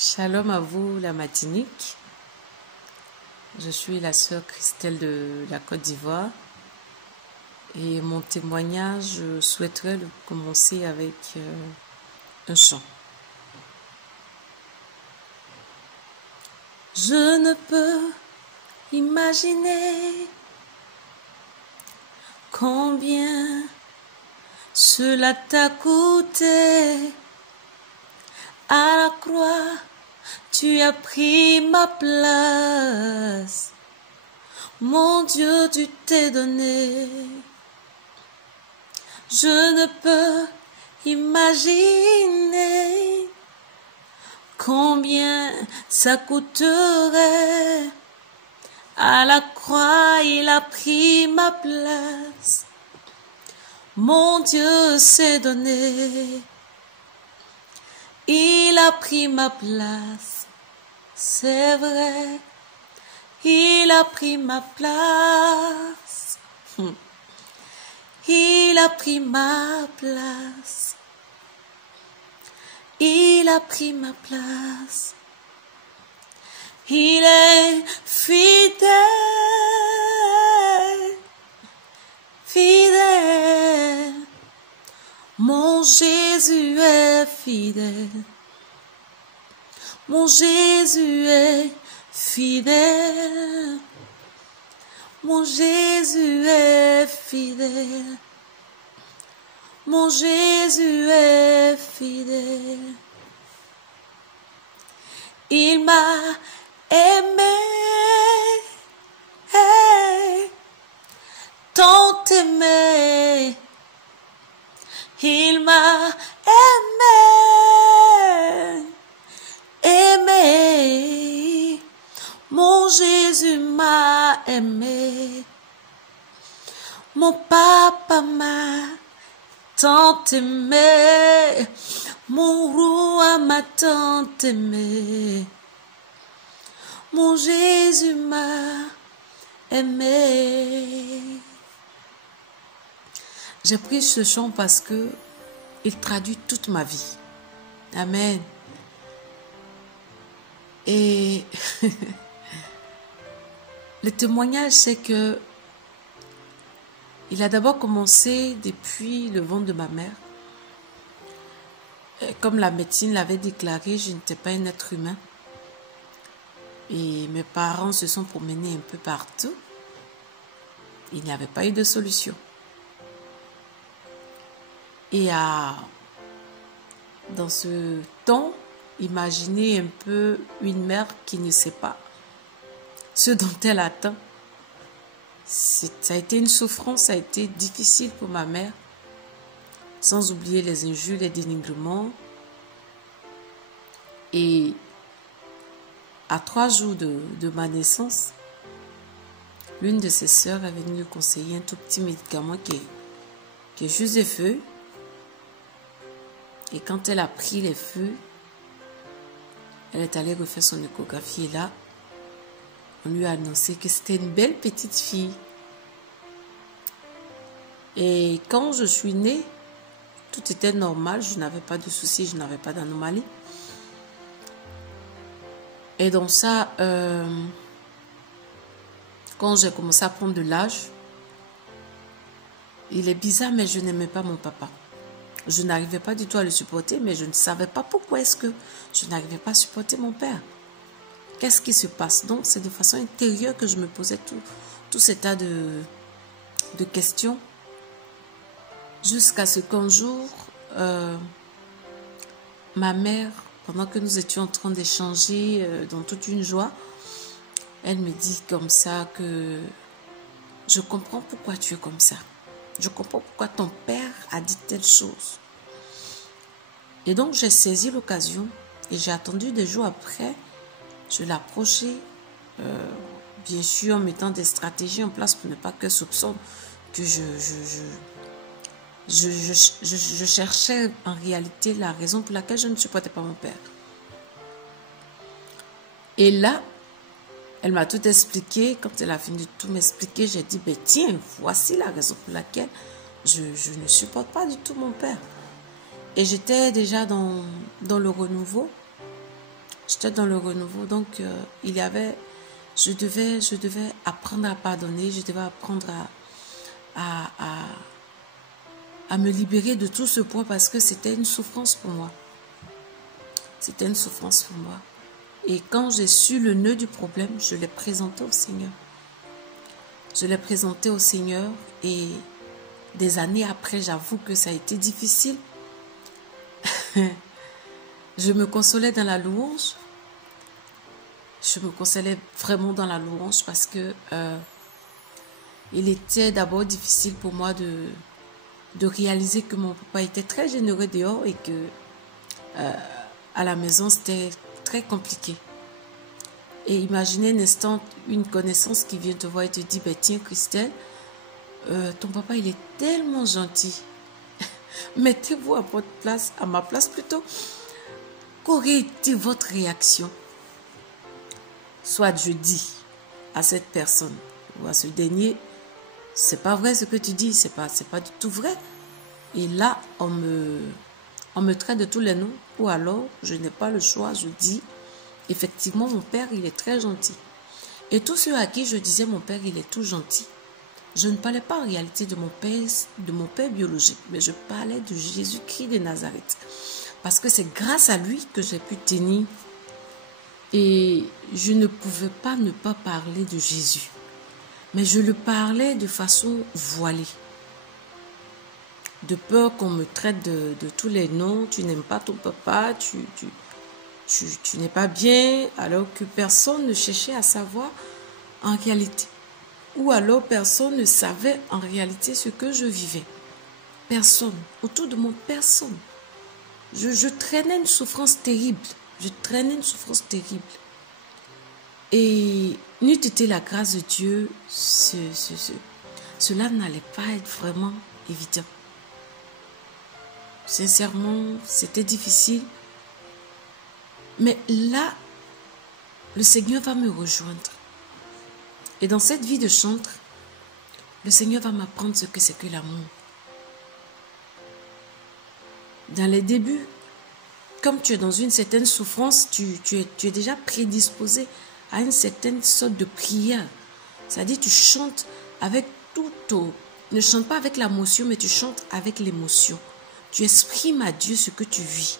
Shalom à vous, la Martinique. Je suis la sœur Christelle de la Côte d'Ivoire. Et mon témoignage, je souhaiterais le commencer avec un chant. Je ne peux imaginer combien cela t'a coûté. À la croix, tu as pris ma place. Mon Dieu, tu t'es donné. Je ne peux imaginer combien ça coûterait. À la croix, il a pris ma place. Mon Dieu s'est donné. Il a pris ma place, c'est vrai. Il a pris ma place. Il a pris ma place. Il a pris ma place. Il est fidèle, fidèle. Mon Jésus est fidèle. Mon Jésus est fidèle. Mon Jésus est fidèle. Mon Jésus est fidèle. Il m'a aimé, tant aimé. Il m'a aimé, mon Jésus m'a aimé, mon papa m'a tant aimé, mon roi m'a tant aimé, mon Jésus m'a aimé. J'ai pris ce chant parce que il traduit toute ma vie. Amen. Et le témoignage, c'est que il a d'abord commencé depuis le ventre de ma mère. Et comme la médecine l'avait déclaré, je n'étais pas un être humain. Et mes parents se sont promenés un peu partout. Il n'y avait pas eu de solution. Et dans ce temps, imaginez un peu une mère qui ne sait pas ce dont elle attend. Ça a été une souffrance, ça a été difficile pour ma mère, sans oublier les injures, les dénigrements. Et à 3 jours de ma naissance, l'une de ses sœurs est venue lui conseiller un tout petit médicament qui est juste des feuilles. Et quand elle a pris les feux, elle est allée refaire son échographie et là, on lui a annoncé que c'était une belle petite fille. Et quand je suis née, tout était normal, je n'avais pas de soucis, je n'avais pas d'anomalie. Et donc ça, quand j'ai commencé à prendre de l'âge, il est bizarre, mais je n'aimais pas mon papa. Je n'arrivais pas du tout à le supporter, mais je ne savais pas pourquoi est-ce que je n'arrivais pas à supporter mon père. Qu'est-ce qui se passe? Donc, c'est de façon intérieure que je me posais tout cet tas de questions. Jusqu'à ce qu'un jour, ma mère, pendant que nous étions en train d'échanger dans toute une joie, elle me dit comme ça que je comprends pourquoi tu es comme ça. Je comprends pourquoi ton père a dit telle chose. Et donc, j'ai saisi l'occasion et j'ai attendu des jours après. Je l'ai approché, bien sûr, en mettant des stratégies en place pour ne pas qu'elle soupçonne que je cherchais en réalité la raison pour laquelle je ne supportais pas mon père. Et là, elle m'a tout expliqué. Quand elle a fini de tout m'expliquer, j'ai dit, ben tiens, voici la raison pour laquelle je ne supporte pas du tout mon père. Et j'étais déjà dans le renouveau. J'étais dans le renouveau, donc il y avait, je devais apprendre à pardonner, je devais apprendre à, à, à me libérer de tout ce poids parce que c'était une souffrance pour moi. C'était une souffrance pour moi. Et quand j'ai su le nœud du problème, je l'ai présenté au Seigneur. Je l'ai présenté au Seigneur et des années après, j'avoue que ça a été difficile. Je me consolais dans la louange. Je me consolais vraiment dans la louange parce que il était d'abord difficile pour moi de réaliser que mon papa était très généreux dehors et que à la maison, c'était très compliqué. Et imaginez un instant une connaissance qui vient te voir et te dit, ben, tiens Christelle, ton papa il est tellement gentil. Mettez-vous à votre place, à ma place plutôt. Qu'aurait été votre réaction? Soit je dis à cette personne ou à ce dernier, c'est pas vrai ce que tu dis, c'est pas du tout vrai. Et là, on me traite de tous les noms. Ou alors, je n'ai pas le choix, je dis, effectivement, mon père, il est très gentil. Et tous ceux à qui je disais, mon père, il est tout gentil, je ne parlais pas en réalité de mon père biologique, mais je parlais de Jésus-Christ de Nazareth. Parce que c'est grâce à lui que j'ai pu tenir. Et je ne pouvais pas ne pas parler de Jésus. Mais je le parlais de façon voilée. De peur qu'on me traite de tous les noms. Tu n'aimes pas ton papa, tu n'es pas bien. Alors que personne ne cherchait à savoir en réalité. Ou alors personne ne savait en réalité ce que je vivais. Personne. Autour de moi, personne. Je traînais une souffrance terrible. Je traînais une souffrance terrible. Et n'eût été la grâce de Dieu, cela n'allait pas être vraiment évident. Sincèrement, c'était difficile. Mais là, le Seigneur va me rejoindre. Et dans cette vie de chantre, le Seigneur va m'apprendre ce que c'est que l'amour. Dans les débuts, comme tu es dans une certaine souffrance, tu es déjà prédisposé à une certaine sorte de prière. C'est-à-dire tu chantes avec tout. Ne chante pas avec l'émotion, mais tu chantes avec l'émotion. Tu exprimes à Dieu ce que tu vis.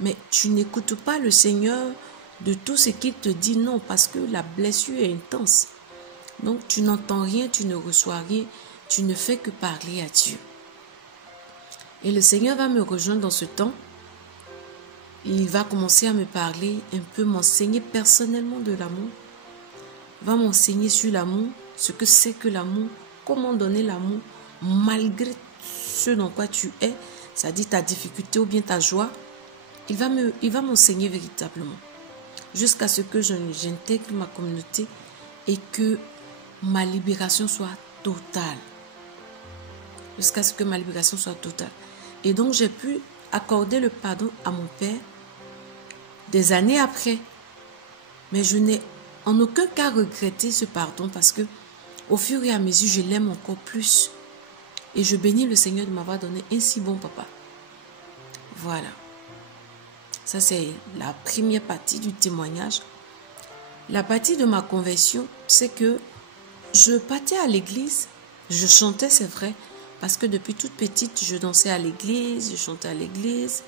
Mais tu n'écoutes pas le Seigneur de tout ce qu'il te dit, non, parce que la blessure est intense. Donc tu n'entends rien, tu ne reçois rien, tu ne fais que parler à Dieu. Et le Seigneur va me rejoindre dans ce temps. Il va commencer à me parler, un peu m'enseigner personnellement de l'amour. Il va m'enseigner sur l'amour, ce que c'est que l'amour, comment donner l'amour malgré ce dans quoi tu es, c'est-à-dire ta difficulté ou bien ta joie. Il va m'enseigner véritablement jusqu'à ce que j'intègre ma communauté et que ma libération soit totale. Jusqu'à ce que ma libération soit totale. Et donc j'ai pu accorder le pardon à mon père des années après. Mais je n'ai en aucun cas regretté ce pardon parce que au fur et à mesure, je l'aime encore plus. Et je bénis le Seigneur de m'avoir donné un si bon papa. Voilà. Ça, c'est la première partie du témoignage. La partie de ma conversion, c'est que je partais à l'église. Je chantais, c'est vrai. Parce que depuis toute petite, je dansais à l'église, je chantais à l'église.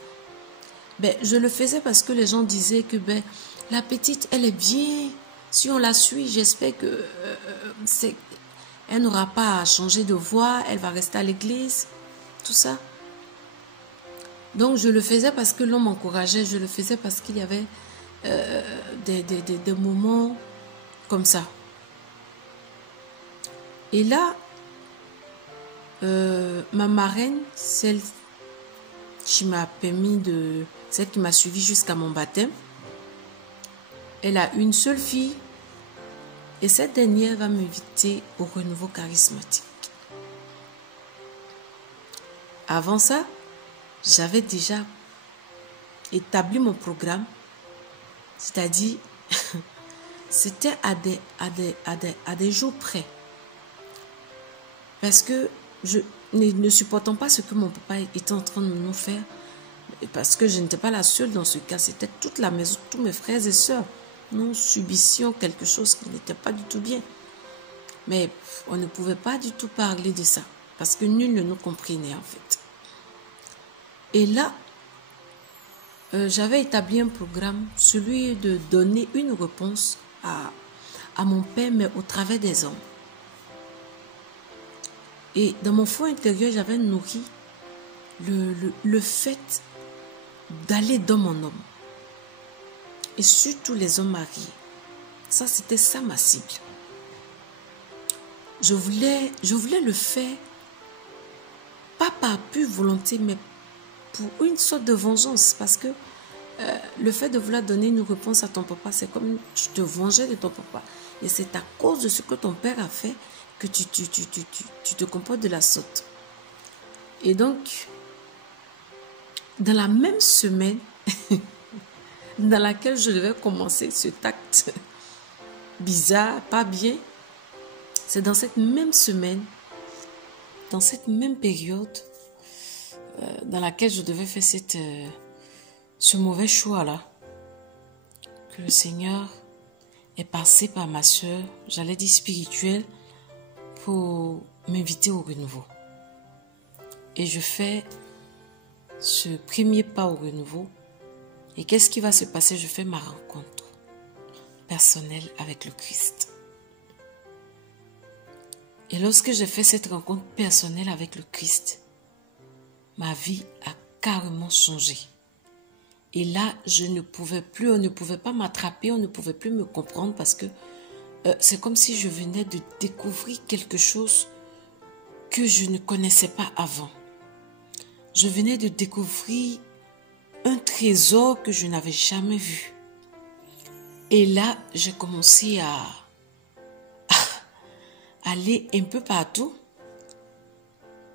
Je le faisais parce que les gens disaient que la petite, elle est bien. Si on la suit, j'espère que elle n'aura pas à changer de voix, elle va rester à l'église, tout ça. Donc je le faisais parce que l'on m'encourageait, je le faisais parce qu'il y avait des moments comme ça. Et là, ma marraine, celle qui m'a suivi jusqu'à mon baptême, elle a une seule fille et cette dernière va m'inviter au renouveau charismatique. Avant ça, j'avais déjà établi mon programme, c'est-à-dire c'était à des jours près. Parce que je ne supportant pas ce que mon papa était en train de nous faire, parce que je n'étais pas la seule dans ce cas, c'était toute la maison, tous mes frères et sœurs. Nous subissions quelque chose qui n'était pas du tout bien. Mais on ne pouvait pas du tout parler de ça, parce que nul ne nous comprenait en fait. Et là, j'avais établi un programme, celui de donner une réponse à mon père, mais au travers des hommes. Et dans mon fond intérieur, j'avais nourri le fait d'aller d'homme en homme. Et surtout les hommes mariés. Ça, c'était ça ma cible. Je voulais le faire, pas par pure volonté, mais pour une sorte de vengeance. Parce que le fait de vouloir donner une réponse à ton papa, c'est comme tu te vengeais de ton papa. Et c'est à cause de ce que ton père a fait que tu te comportes de la sorte. Et donc, dans la même semaine dans laquelle je devais commencer ce acte bizarre, pas bien, c'est dans cette même semaine, dans cette même période, dans laquelle je devais faire ce mauvais choix-là, que le Seigneur est passé par ma soeur, j'allais dire spirituelle, pour m'inviter au renouveau. Et je fais ce premier pas au renouveau. Et qu'est-ce qui va se passer? Je fais ma rencontre personnelle avec le Christ. Et lorsque j'ai fait cette rencontre personnelle avec le Christ, ma vie a carrément changé. Et là, on ne pouvait pas m'attraper, on ne pouvait plus me comprendre parce que c'est comme si je venais de découvrir quelque chose que je ne connaissais pas avant. Je venais de découvrir un trésor que je n'avais jamais vu. Et là, j'ai commencé à aller un peu partout,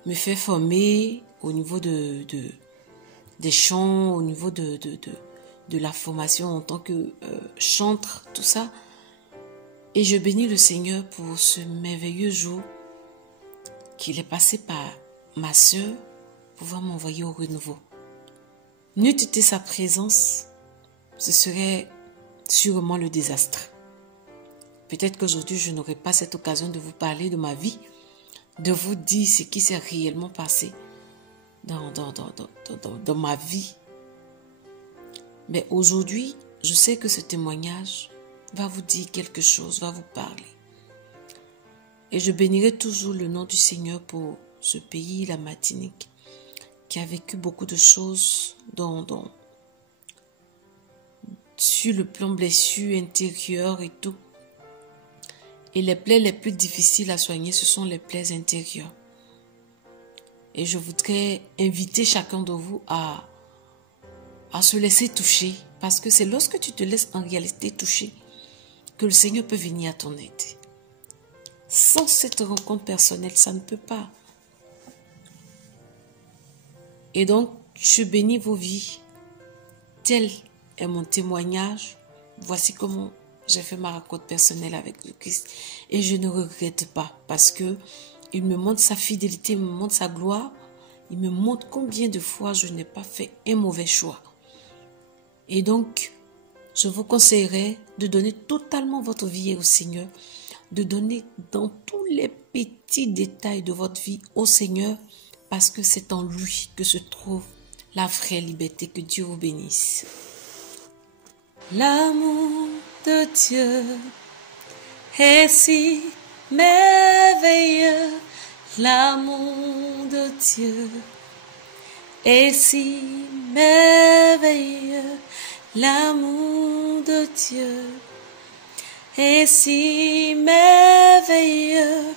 me faire former au niveau des chants, au niveau de la formation en tant que chantre, tout ça. Et je bénis le Seigneur pour ce merveilleux jour qu'il est passé par ma soeur pour pouvoir m'envoyer au renouveau. N'eût été sa présence, ce serait sûrement le désastre. Peut-être qu'aujourd'hui, je n'aurai pas cette occasion de vous parler de ma vie, de vous dire ce qui s'est réellement passé dans ma vie. Mais aujourd'hui, je sais que ce témoignage va vous dire quelque chose, va vous parler. Et je bénirai toujours le nom du Seigneur pour ce pays, la Martinique, qui a vécu beaucoup de choses sur le plan blessure intérieure et tout. Et les plaies les plus difficiles à soigner, ce sont les plaies intérieures. Et je voudrais inviter chacun de vous à se laisser toucher. Parce que c'est lorsque tu te laisses en réalité toucher que le Seigneur peut venir à ton aide. Sans cette rencontre personnelle, ça ne peut pas. Et donc, je bénis vos vies. Tel est mon témoignage. Voici comment j'ai fait ma rencontre personnelle avec le Christ. Et je ne regrette pas parce que il me montre sa fidélité, il me montre sa gloire. Il me montre combien de fois je n'ai pas fait un mauvais choix. Et donc, je vous conseillerais de donner totalement votre vie au Seigneur, de donner dans tous les petits détails de votre vie au Seigneur, parce que c'est en lui que se trouve la vraie liberté. Que Dieu vous bénisse. L'amour de Dieu est si merveilleux, l'amour de Dieu est si merveilleux, l'amour de Dieu est si merveilleux,